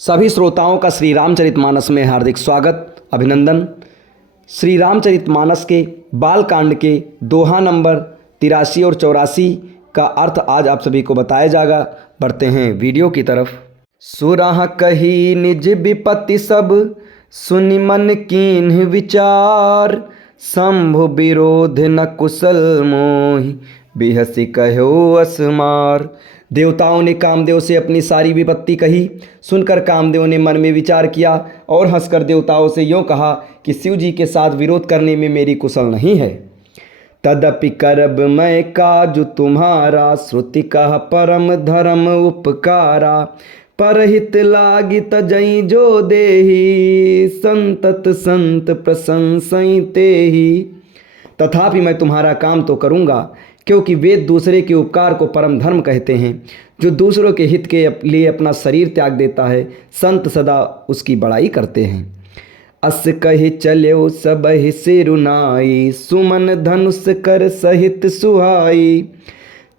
सभी श्रोताओं का श्री रामचरितमानस में हार्दिक स्वागत अभिनंदन। श्री रामचरितमानस के बालकांड के दोहा नंबर 83 और 84 का अर्थ आज आप सभी को बताया जाएगा। बढ़ते हैं वीडियो की तरफ। सुराह कही निज विपत्ति सब, सुनि मन कीन्ह विचार, शंभु विरोध न कुशल मोहि, बिहसी कहो असमार। देवताओं ने कामदेव से अपनी सारी विपत्ति कही। सुनकर कामदेव ने मन में विचार किया और हंसकर देवताओं से यूँ कहा कि शिव जी के साथ विरोध करने में मेरी कुशल नहीं है। तदपि करब मैं काजु तुम्हारा, श्रुति कह परम धर्म उपकारा, परहित लागी तजई जो देही, संतत संत प्रशंसई तेहि। तथापि मैं तुम्हारा काम तो करूँगा, क्योंकि वेद दूसरे के उपकार को परम धर्म कहते हैं। जो दूसरों के हित के लिए अपना शरीर त्याग देता है, संत सदा उसकी बड़ाई करते हैं। अस कहि चल्यो सबहि सिरुनाई, सुमन धनुष कर सहित सुहाई,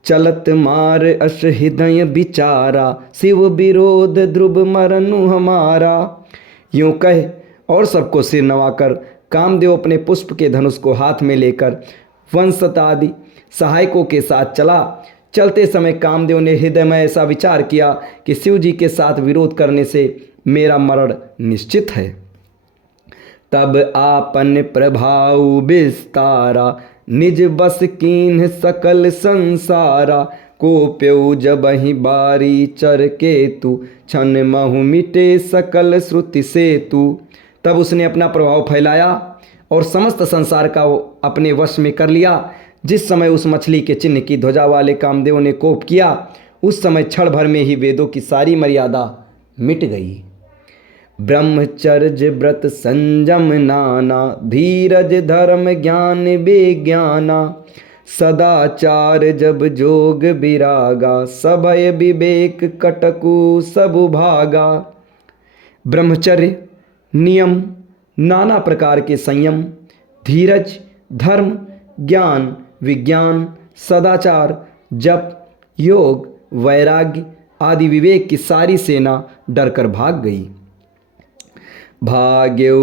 चलत मार अश हृदय विचारा, शिव विरोध ध्रुव मरनु हमारा। यूँ कह और सबको सिर नवाकर कामदेव अपने पुष्प के धनुष को हाथ में लेकर वंशत आदि सहायकों के साथ चला। चलते समय कामदेव ने हृदय में ऐसा विचार किया कि शिव जी के साथ विरोध करने से मेरा मरण निश्चित है। तब आपन प्रभाव विस्तारा, निज बस कीन्ह सकल संसारा, कोप्यऊ जबहि बारी चर केतु, क्षण महु मिटे सकल श्रुति सेतु। तब उसने अपना प्रभाव फैलाया और समस्त संसार का वो अपने वश में कर लिया। जिस समय उस मछली के चिन्ह की ध्वजा वाले कामदेव ने कोप किया, उस समय क्षण भर में ही वेदों की सारी मर्यादा मिट गई। ब्रह्मचर्य व्रत संयम नाना, धीरज धर्म ज्ञान विज्ञाना, सदाचार जब जोग विरागा, सभय विवेक कटकु सब भागा। ब्रह्मचर्य, नियम, नाना प्रकार के संयम, धीरज, धर्म, ज्ञान, विज्ञान, सदाचार, जप, योग, वैराग्य आदि विवेक की सारी सेना डरकर भाग गई। भाग्यो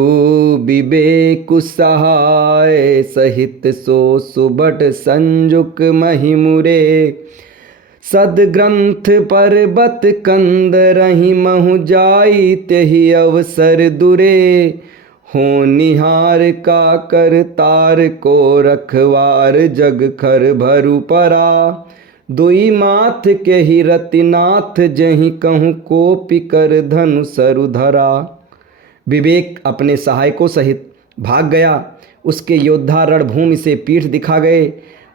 विवेक सहाय, सहित सो सुबट संजुक महिमुरे, सदग्रंथ पर्वत कंद रही महु जाई, तेहि अवसर दुरे, हो निहार का कर तार को रखवार, जग खर भरु परा, दुई माथ के ही रतिनाथ, जहि कहूँ कोपि कर धनु सरु धरा। विवेक अपने सहायकों सहित भाग गया। उसके योद्धा रणभूमि से पीठ दिखा गए।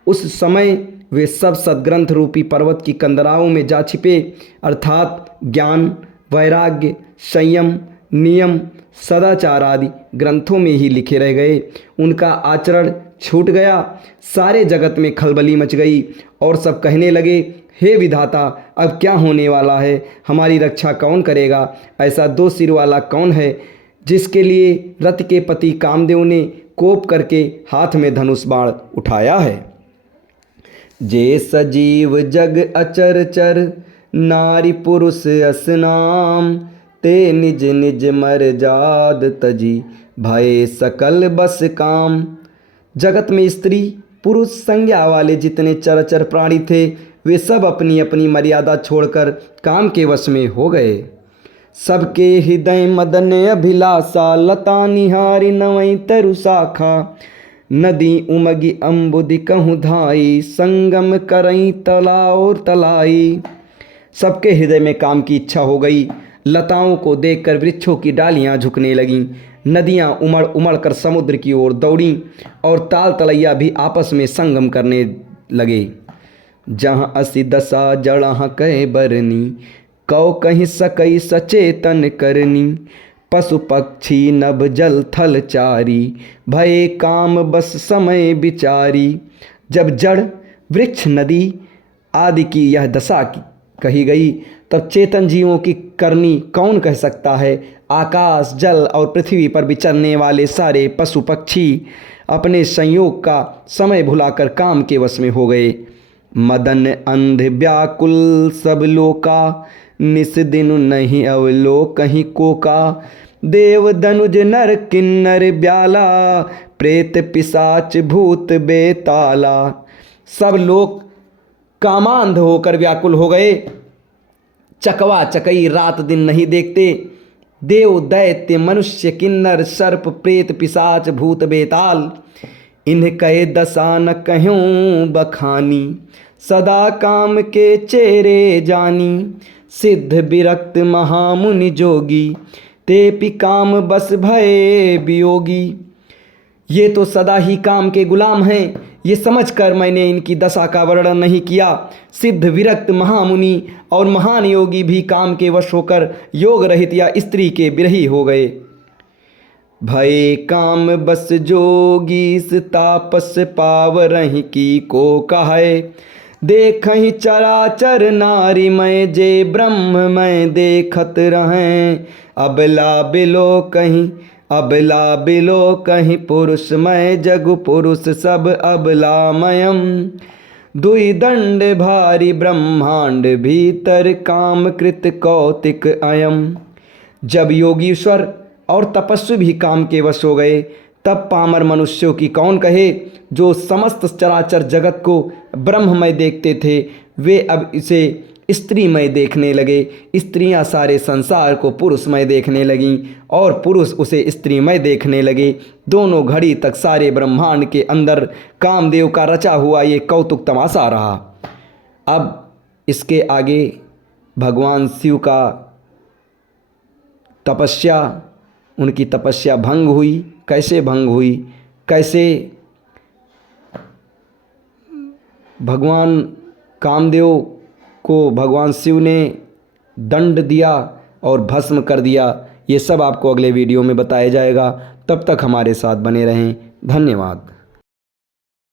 उस समय वे सब सदग्रंथ रूपी पर्वत की कंदराओं में जा छिपे, अर्थात ज्ञान, वैराग्य, संयम, नियम, सदाचार आदि ग्रंथों में ही लिखे रह गए। उनका आचरण छूट गया। सारे जगत में खलबली मच गई और सब कहने लगे, हे विधाता, अब क्या होने वाला है? हमारी रक्षा कौन करेगा? ऐसा दो सिर वाला कौन है जिसके लिए रति के पति कामदेव ने कोप करके हाथ में धनुष बाण उठाया है? जे सजीव जग अचर चर, नारी पुरुष असनाम, ते निज निज मर जाद तजी, भय सकल बस काम। जगत में स्त्री पुरुष संज्ञा वाले जितने चराचर प्राणी थे, वे सब अपनी अपनी मर्यादा छोड़कर काम के वश में हो गए। सबके हृदय मदन अभिलाषा, लता निहारी नवई तरु शाखा, नदी उमगी अम्बुदि कहूँ धाई, संगम करई तलाओ तलाई। सबके हृदय में काम की इच्छा हो गई। लताओं को देखकर वृक्षों की डालियां झुकने लगीं, नदियां उमड़ उमड़ कर समुद्र की ओर दौड़ीं और ताल तलैया भी आपस में संगम करने लगे। जहाँ असी दशा जड़ाह कह बरनी, कौ कहीं सकई सचेतन करनी, पशु पक्षी नभ जल थल चारी, भय काम बस समय विचारी। जब जड़, वृक्ष, नदी आदि की यह दशा कही गई, तब चेतन जीवों की करनी कौन कह सकता है? आकाश, जल और पृथ्वी पर विचरने वाले सारे पशु पक्षी अपने संयोग का समय भुलाकर काम के वश में हो गए। मदन अंध व्याकुल सब लोका, निस दिनु नहीं अवलोक कहीं को का। देव दनुज नर किन्नर ब्याला, प्रेत पिशाच भूत बेताला। सब लोग कामांध होकर व्याकुल हो गए। चकवा चकई रात दिन नहीं देखते। देव दैत्य मनुष्य किन्नर सर्प प्रेत पिशाच भूत बेताल, इन्ह कहे दशा न कहूँ बखानी। सदा काम के चेरे जानी, सिद्ध विरक्त महामुनि जोगी। ते पि काम बस भय वियोगी। ये तो सदा ही काम के गुलाम हैं, ये समझकर मैंने इनकी दशा का वर्णन नहीं किया। सिद्ध विरक्त महामुनि और महान योगी भी काम के वश होकर योग रहित या स्त्री के विरही हो गए। भय काम बस जोगी तापस पावरहि की को कहे। देखहि चराचर नारी मैं जे ब्रह्म मैं देखत रहें। अबला बिलो कहीं अबला बिलो कहीं पुरुष मैं जगु पुरुष सब अबलामयम। दुई दंड भारी ब्रह्मांड भीतर काम कृत कौतिक अयम। जब योगीश्वर और तपस्वी भी काम के वश हो गए, तब पामर मनुष्यों की कौन कहे। जो समस्त चराचर जगत को ब्रह्ममय देखते थे, वे अब इसे स्त्रीमय देखने लगे। स्त्रियां सारे संसार को पुरुषमय देखने लगीं और पुरुष उसे स्त्रीमय देखने लगे। दोनों घड़ी तक सारे ब्रह्मांड के अंदर कामदेव का रचा हुआ ये कौतुक तमाशा रहा। अब इसके आगे भगवान शिव का तपस्या, उनकी तपस्या भंग हुई। कैसे भंग हुई, कैसे भगवान कामदेव को भगवान शिव ने दंड दिया और भस्म कर दिया, ये सब आपको अगले वीडियो में बताया जाएगा। तब तक हमारे साथ बने रहें। धन्यवाद।